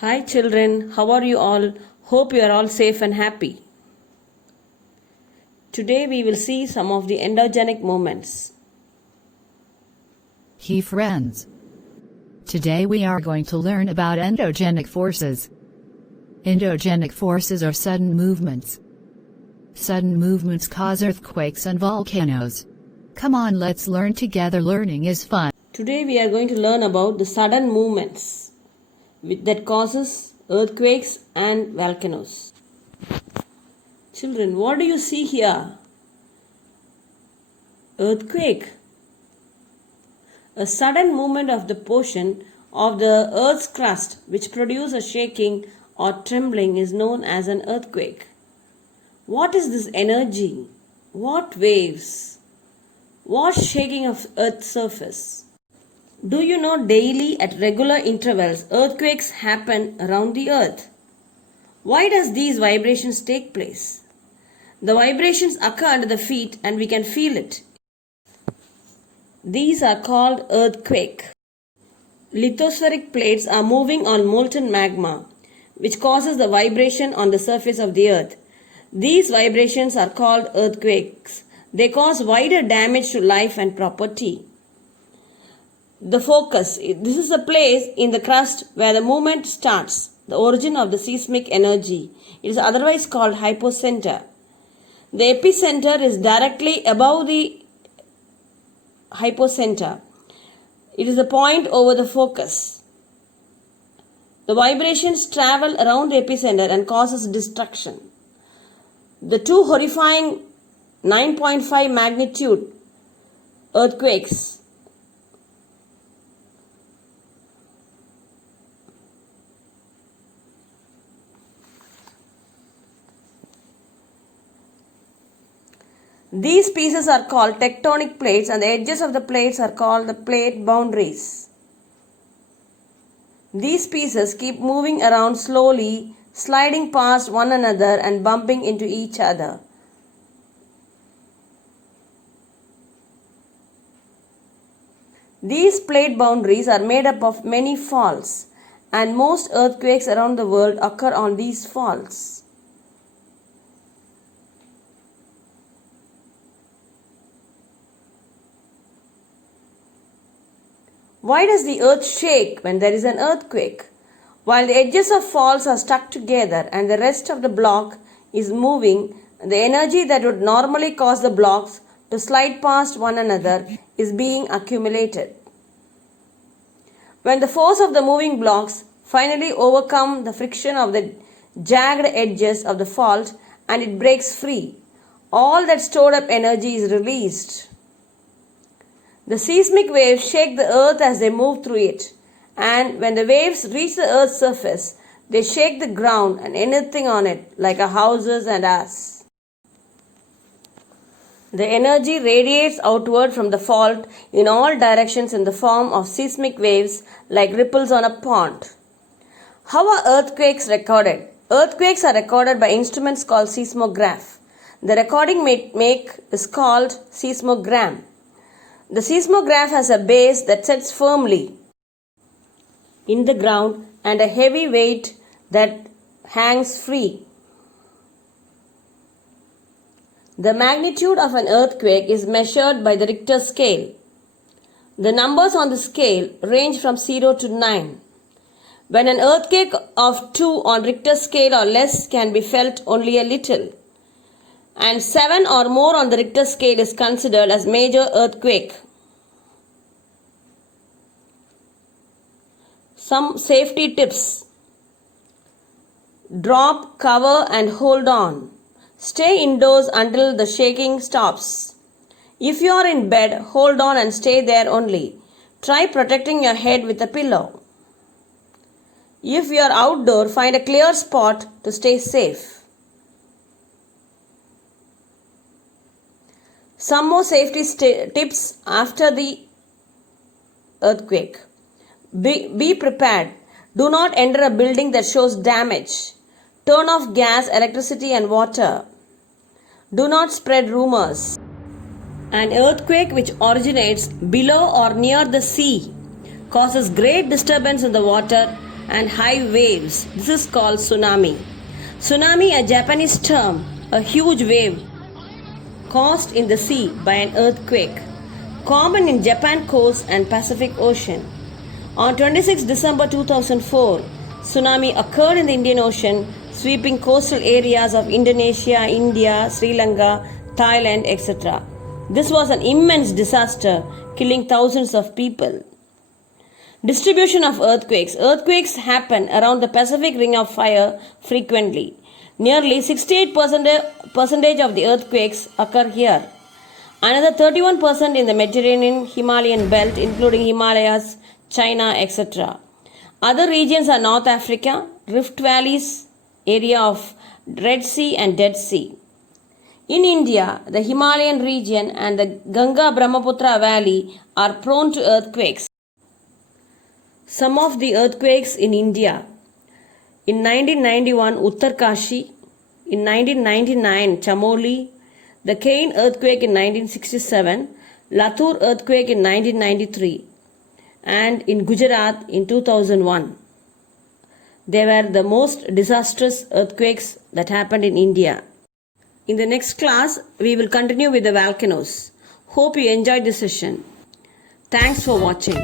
Hi children, how are you all? Hope you are all safe and happy. Today we will see some of the endogenic movements. Hey friends. Today we are going to learn about endogenic forces. Endogenic forces are sudden movements. Sudden movements cause earthquakes and volcanoes. Come on, let's learn together. Learning is fun. Today we are going to learn about the sudden movements that causes earthquakes and volcanoes. Children, what do you see here? Earthquake. A sudden movement of the portion of the earth's crust which produces a shaking or trembling is known as an earthquake. What is this energy? What waves? What shaking of earth's surface? Do you know daily at regular intervals earthquakes happen around the earth? Why does these vibrations take place? The vibrations occur under the feet and we can feel it. These are called earthquake. Lithospheric plates are moving on molten magma, which causes the vibration on the surface of the earth. These vibrations are called earthquakes. They cause wider damage to life and property. The focus. This is a place in the crust where the movement starts, the origin of the seismic energy. It is otherwise called hypocenter. The epicenter is directly above the hypocenter. It is a point over the focus. The vibrations travel around the epicenter and causes destruction. The two horrifying 9.5 magnitude earthquakes These pieces are called tectonic plates and the edges of the plates are called the plate boundaries. These pieces keep moving around slowly, sliding past one another and bumping into each other. These plate boundaries are made up of many faults, and most earthquakes around the world occur on these faults. Why does the earth shake when there is an earthquake? While the edges of faults are stuck together and the rest of the block is moving, the energy that would normally cause the blocks to slide past one another is being accumulated. When the force of the moving blocks finally overcome the friction of the jagged edges of the fault and it breaks free, all that stored up energy is released. The seismic waves shake the earth as they move through it, and when the waves reach the earth's surface, they shake the ground and anything on it, like our houses and us. The energy radiates outward from the fault in all directions in the form of seismic waves like ripples on a pond. How are earthquakes recorded? Earthquakes are recorded by instruments called seismograph. The recording make is called seismogram. The seismograph has a base that sets firmly in the ground and a heavy weight that hangs free. The magnitude of an earthquake is measured by the Richter scale. The numbers on the scale range from 0 to 9. When an earthquake of 2 on Richter scale or less can be felt only a little, and 7 or more on the Richter scale is considered as major earthquake. Some safety tips. Drop, cover and hold on. Stay indoors until the shaking stops. If you are in bed, hold on and stay there only. Try protecting your head with a pillow. If you are outdoor, find a clear spot to stay safe. Some more safety tips after the earthquake. Be prepared. Do not enter a building that shows damage. Turn off gas, electricity and water. Do not spread rumors. An earthquake which originates below or near the sea causes great disturbance in the water and high waves. This is called tsunami. Tsunami, a Japanese term, a huge wave caused in the sea by an earthquake, common in Japan coast and Pacific Ocean. On 26 December 2004, tsunami occurred in the Indian Ocean, sweeping coastal areas of Indonesia, India, Sri Lanka, Thailand, etc. This was an immense disaster, killing thousands of people. Distribution of earthquakes. Earthquakes happen around the Pacific Ring of Fire frequently. Nearly 68% of the earthquakes occur here. Another 31% in the Mediterranean Himalayan belt, including Himalayas, China, etc. Other regions are North Africa, Rift Valleys, area of Red Sea and Dead Sea. In India, the Himalayan region and the Ganga-Brahmaputra valley are prone to earthquakes. Some of the earthquakes in India. In 1991, Uttarkashi. In 1999, Chamoli. The Cain earthquake in 1967. Latur earthquake in 1993. And in Gujarat in 2001. They were the most disastrous earthquakes that happened in India. In the next class, we will continue with the volcanoes. Hope you enjoyed this session. Thanks for watching.